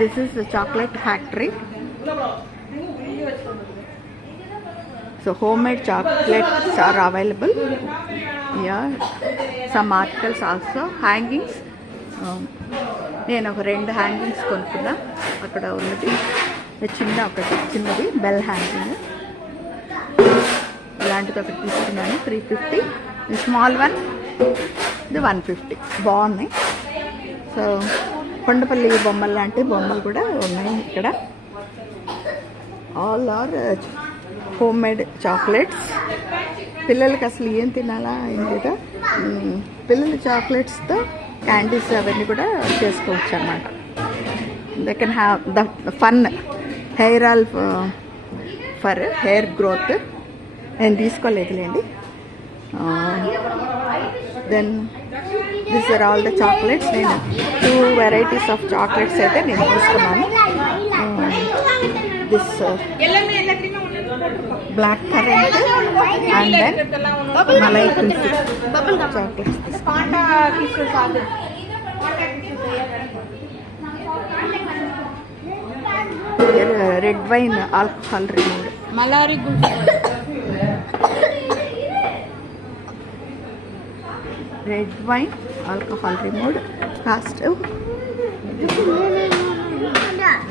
This is the chocolate factory. So homemade chocolates are available. Yeah, some articles also. Hangings. నేను ఒక 2 హ్యాంగింగ్స్ కొనుక్కున్నా. అక్కడ ఉన్నది చిన్నది బెల్ హ్యాంగింగ్. ఇలాంటిది ఒకటి తీసుకున్నాను 350. స్మాల్ వన్ ఇది 150. బాగున్నాయి. సో కొండపల్లి బొమ్మలు లాంటి బొమ్మలు కూడా ఉన్నాయి ఇక్కడ. All are home made chocolates. పిల్లలకి అసలు ఏం తినాలా ఏంటో పిల్లల చాక్లెట్స్తో క్యాండీస్ అవన్నీ కూడా చేసుకోవచ్చు అన్నమాట. They can have the fun hair all for hair growth. నేను తీసుకోలేదులేండి. Then this are all the chocolates. నేను 2 వెరైటీస్ ఆఫ్ చాక్లెట్స్ అయితే నేను తీసుకున్నాను. This black currant and then malai kulfi chocolates. Red wine alcohol remove. మలారి kulfi. Red wine alcohol removed. Cost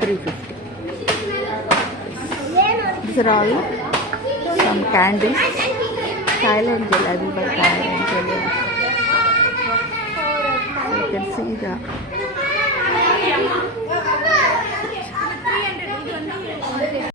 350. These are all some candles. Thailand jalebi by Thailand jalebi. You can see the